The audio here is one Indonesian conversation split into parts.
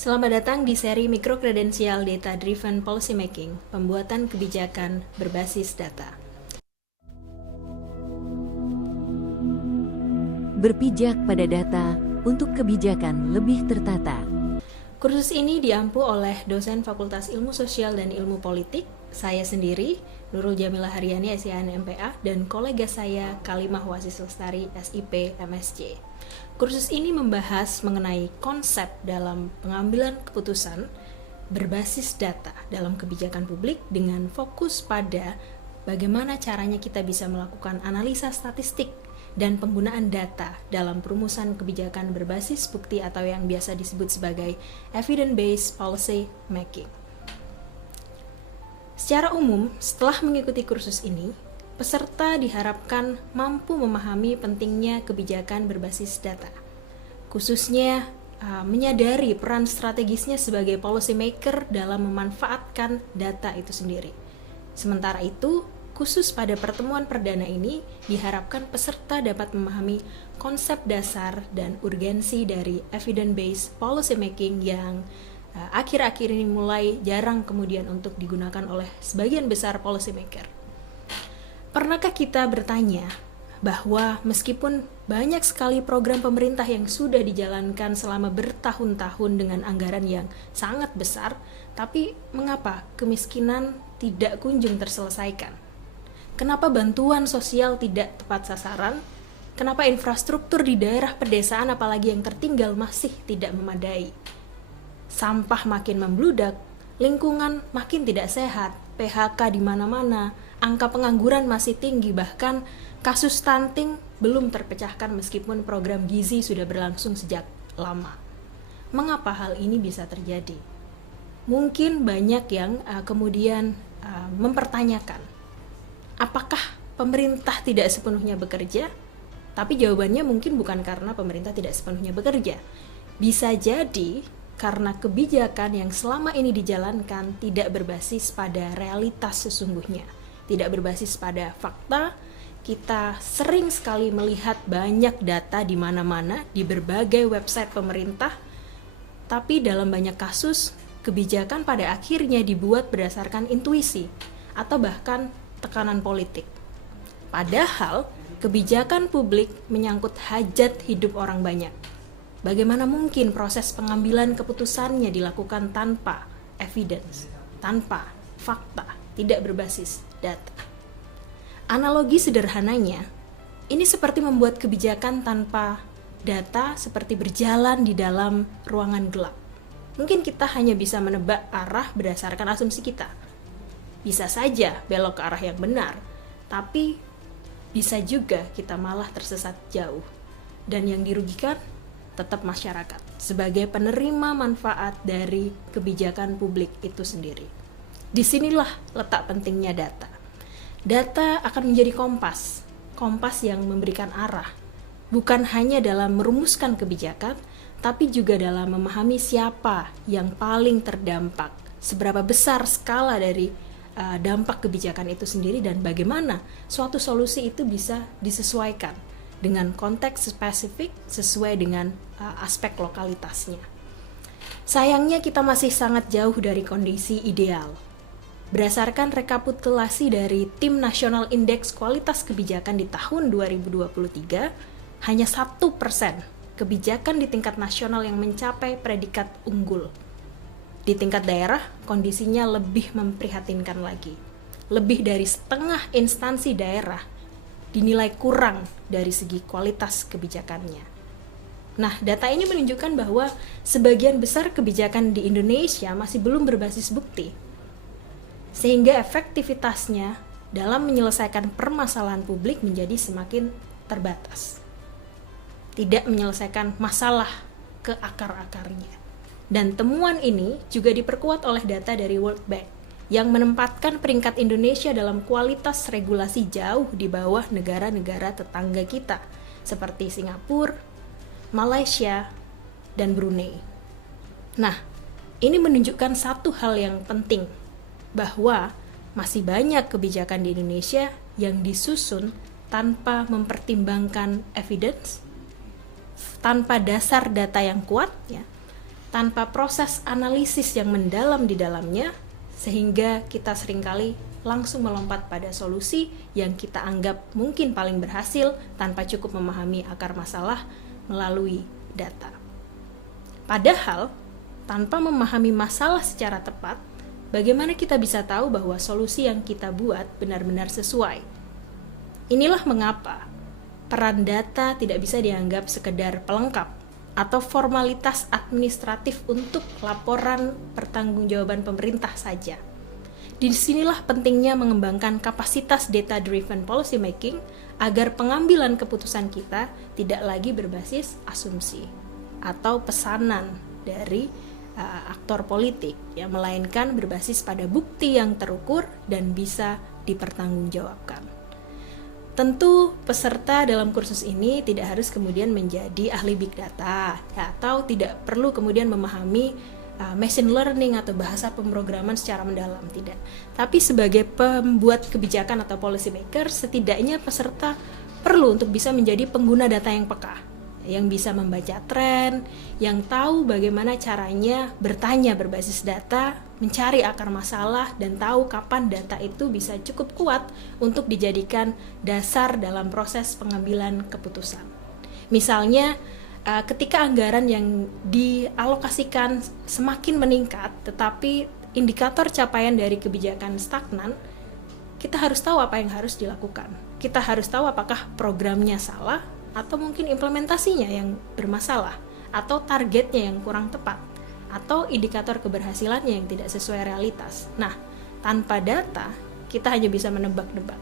Selamat datang di seri Microcredential Data Driven Policymaking, pembuatan kebijakan berbasis data. Berpijak pada data untuk kebijakan lebih tertata. Kursus ini diampu oleh dosen Fakultas Ilmu Sosial dan Ilmu Politik, saya sendiri, Nurul Jamila Haryani, SIAN MPA, dan kolega saya, Kalimah Wasis Lestari, SIP MSc. Kursus ini membahas mengenai konsep dalam pengambilan keputusan berbasis data dalam kebijakan publik dengan fokus pada bagaimana caranya kita bisa melakukan analisa statistik dan penggunaan data dalam perumusan kebijakan berbasis bukti atau yang biasa disebut sebagai evidence-based policy making. Secara umum, setelah mengikuti kursus ini, peserta diharapkan mampu memahami pentingnya kebijakan berbasis data, khususnya menyadari peran strategisnya sebagai policy maker dalam memanfaatkan data itu sendiri. Sementara itu, khusus pada pertemuan perdana ini, diharapkan peserta dapat memahami konsep dasar dan urgensi dari evidence-based policy making yang akhir-akhir ini mulai jarang kemudian untuk digunakan oleh sebagian besar policy maker. Pernahkah kita bertanya bahwa meskipun banyak sekali program pemerintah yang sudah dijalankan selama bertahun-tahun dengan anggaran yang sangat besar, tapi mengapa kemiskinan tidak kunjung terselesaikan? Kenapa bantuan sosial tidak tepat sasaran? Kenapa infrastruktur di daerah pedesaan apalagi yang tertinggal masih tidak memadai? Sampah makin membludak, lingkungan makin tidak sehat, PHK di mana-mana, angka pengangguran masih tinggi, bahkan kasus stunting belum terpecahkan meskipun program gizi sudah berlangsung sejak lama. Mengapa hal ini bisa terjadi? Mungkin banyak yang kemudian mempertanyakan, apakah pemerintah tidak sepenuhnya bekerja? Tapi jawabannya mungkin bukan karena pemerintah tidak sepenuhnya bekerja. Bisa jadi karena kebijakan yang selama ini dijalankan tidak berbasis pada realitas sesungguhnya, tidak berbasis pada fakta. Kita sering sekali melihat banyak data di mana-mana, di berbagai website pemerintah, tapi dalam banyak kasus, kebijakan pada akhirnya dibuat berdasarkan intuisi atau bahkan tekanan politik. Padahal, kebijakan publik menyangkut hajat hidup orang banyak. Bagaimana mungkin proses pengambilan keputusannya dilakukan tanpa evidence, tanpa fakta, tidak berbasis data? Analogi sederhananya, ini seperti membuat kebijakan tanpa data seperti berjalan di dalam ruangan gelap. Mungkin kita hanya bisa menebak arah berdasarkan asumsi kita. Bisa saja belok ke arah yang benar, tapi bisa juga kita malah tersesat jauh. Dan yang dirugikan tetap masyarakat sebagai penerima manfaat dari kebijakan publik itu sendiri. Disinilah letak pentingnya data. Data akan menjadi kompas yang memberikan arah, bukan hanya dalam merumuskan kebijakan, tapi juga dalam memahami siapa yang paling terdampak, seberapa besar skala dari dampak kebijakan itu sendiri, dan bagaimana suatu solusi itu bisa disesuaikan dengan konteks spesifik sesuai dengan aspek lokalitasnya. Sayangnya kita masih sangat jauh dari kondisi ideal. Berdasarkan rekapitulasi dari Tim Nasional Indeks Kualitas Kebijakan di tahun 2023, hanya 1% kebijakan di tingkat nasional yang mencapai predikat unggul. Di tingkat daerah, kondisinya lebih memprihatinkan lagi. Lebih dari setengah instansi daerah dinilai kurang dari segi kualitas kebijakannya. Nah, data ini menunjukkan bahwa sebagian besar kebijakan di Indonesia masih belum berbasis bukti, sehingga efektivitasnya dalam menyelesaikan permasalahan publik menjadi semakin terbatas. Tidak menyelesaikan masalah ke akar-akarnya. Dan temuan ini juga diperkuat oleh data dari World Bank yang menempatkan peringkat Indonesia dalam kualitas regulasi jauh di bawah negara-negara tetangga kita seperti Singapura, Malaysia, dan Brunei. Nah, ini menunjukkan satu hal yang penting, bahwa masih banyak kebijakan di Indonesia yang disusun tanpa mempertimbangkan evidence, tanpa dasar data yang kuat, ya, tanpa proses analisis yang mendalam di dalamnya, sehingga kita seringkali langsung melompat pada solusi yang kita anggap mungkin paling berhasil tanpa cukup memahami akar masalah melalui data. Padahal, tanpa memahami masalah secara tepat, bagaimana kita bisa tahu bahwa solusi yang kita buat benar-benar sesuai? Inilah mengapa peran data tidak bisa dianggap sekedar pelengkap atau formalitas administratif untuk laporan pertanggungjawaban pemerintah saja. Disinilah pentingnya mengembangkan kapasitas data-driven policy making agar pengambilan keputusan kita tidak lagi berbasis asumsi atau pesanan dari aktor politik, yang melainkan berbasis pada bukti yang terukur dan bisa dipertanggungjawabkan. Tentu peserta dalam kursus ini tidak harus kemudian menjadi ahli big data atau tidak perlu kemudian memahami machine learning atau bahasa pemrograman secara mendalam, tidak. Tapi sebagai pembuat kebijakan atau policy maker, setidaknya peserta perlu untuk bisa menjadi pengguna data yang peka, yang bisa membaca tren, yang tahu bagaimana caranya bertanya berbasis data, mencari akar masalah, dan tahu kapan data itu bisa cukup kuat untuk dijadikan dasar dalam proses pengambilan keputusan. Misalnya, ketika anggaran yang dialokasikan semakin meningkat, tetapi indikator capaian dari kebijakan stagnan, kita harus tahu apa yang harus dilakukan. Kita harus tahu apakah programnya salah, atau mungkin implementasinya yang bermasalah, atau targetnya yang kurang tepat, atau indikator keberhasilannya yang tidak sesuai realitas. Nah, tanpa data, kita hanya bisa menebak-nebak.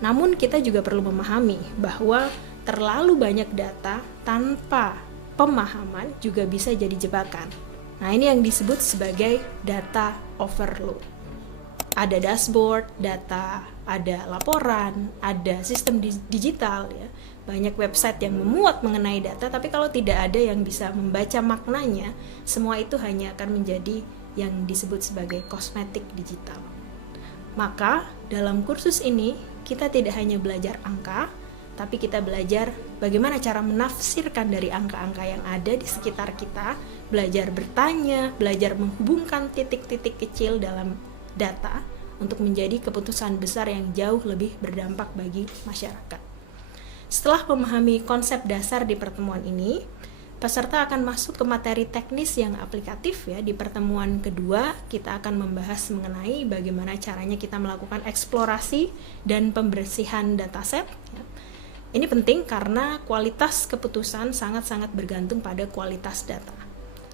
Namun kita juga perlu memahami bahwa terlalu banyak data tanpa pemahaman juga bisa jadi jebakan. Nah, ini yang disebut sebagai data overload. Ada dashboard, data, ada laporan, ada sistem digital, ya. Banyak website yang memuat mengenai data, tapi kalau tidak ada yang bisa membaca maknanya, semua itu hanya akan menjadi yang disebut sebagai kosmetik digital. Maka, dalam kursus ini, kita tidak hanya belajar angka, tapi kita belajar bagaimana cara menafsirkan dari angka-angka yang ada di sekitar kita, belajar bertanya, belajar menghubungkan titik-titik kecil dalam data untuk menjadi keputusan besar yang jauh lebih berdampak bagi masyarakat. Setelah memahami konsep dasar di pertemuan ini, peserta akan masuk ke materi teknis yang aplikatif, ya. Di pertemuan kedua, kita akan membahas mengenai bagaimana caranya kita melakukan eksplorasi dan pembersihan dataset, ya. Ini penting karena kualitas keputusan sangat-sangat bergantung pada kualitas data.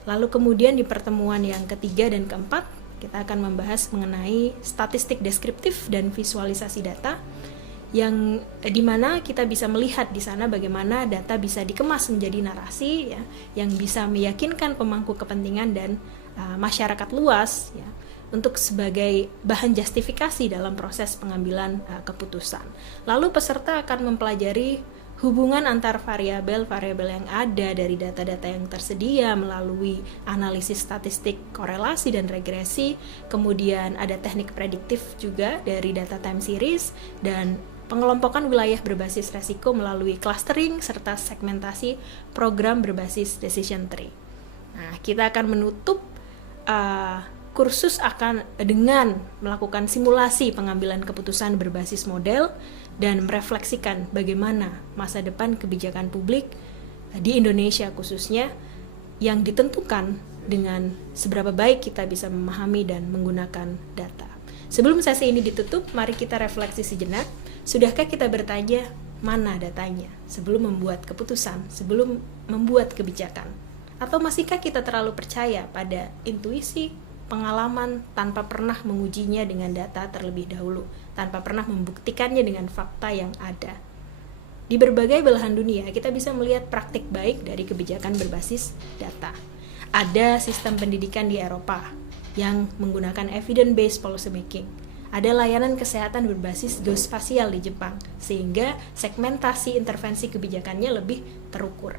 Lalu kemudian di pertemuan yang ketiga dan keempat, kita akan membahas mengenai statistik deskriptif dan visualisasi data, yang dimana kita bisa melihat di sana bagaimana data bisa dikemas menjadi narasi, ya, yang bisa meyakinkan pemangku kepentingan dan masyarakat luas, ya, untuk sebagai bahan justifikasi dalam proses pengambilan keputusan. Lalu peserta akan mempelajari hubungan antar variabel-variabel yang ada dari data-data yang tersedia melalui analisis statistik, korelasi, dan regresi. Kemudian ada teknik prediktif juga dari data time series, dan pengelompokan wilayah berbasis resiko melalui clustering serta segmentasi program berbasis decision tree. Nah, kita akan menutup kursus akan dengan melakukan simulasi pengambilan keputusan berbasis model dan merefleksikan bagaimana masa depan kebijakan publik di Indonesia khususnya yang ditentukan dengan seberapa baik kita bisa memahami dan menggunakan data. Sebelum sesi ini ditutup, mari kita refleksi sejenak. Sudahkah kita bertanya mana datanya sebelum membuat keputusan, sebelum membuat kebijakan? Atau masihkah kita terlalu percaya pada intuisi, pengalaman tanpa pernah mengujinya dengan data terlebih dahulu, tanpa pernah membuktikannya dengan fakta yang ada? Di berbagai belahan dunia, kita bisa melihat praktik baik dari kebijakan berbasis data. Ada sistem pendidikan di Eropa yang menggunakan evidence-based policy making. Ada layanan kesehatan berbasis geospasial di Jepang, sehingga segmentasi intervensi kebijakannya lebih terukur.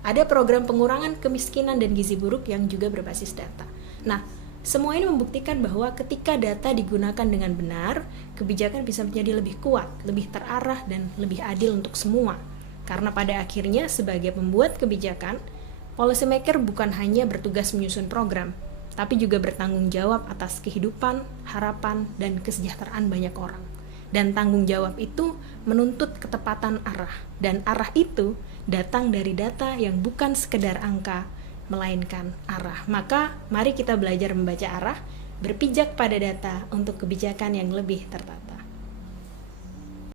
Ada program pengurangan kemiskinan dan gizi buruk yang juga berbasis data. Nah, semua ini membuktikan bahwa ketika data digunakan dengan benar, kebijakan bisa menjadi lebih kuat, lebih terarah, dan lebih adil untuk semua. Karena pada akhirnya sebagai pembuat kebijakan, Policymaker bukan hanya bertugas menyusun program, tapi juga bertanggung jawab atas kehidupan, harapan, dan kesejahteraan banyak orang. Dan tanggung jawab itu menuntut ketepatan arah, dan arah itu datang dari data yang bukan sekedar angka, melainkan arah. Maka mari kita belajar membaca arah, berpijak pada data untuk kebijakan yang lebih tertata.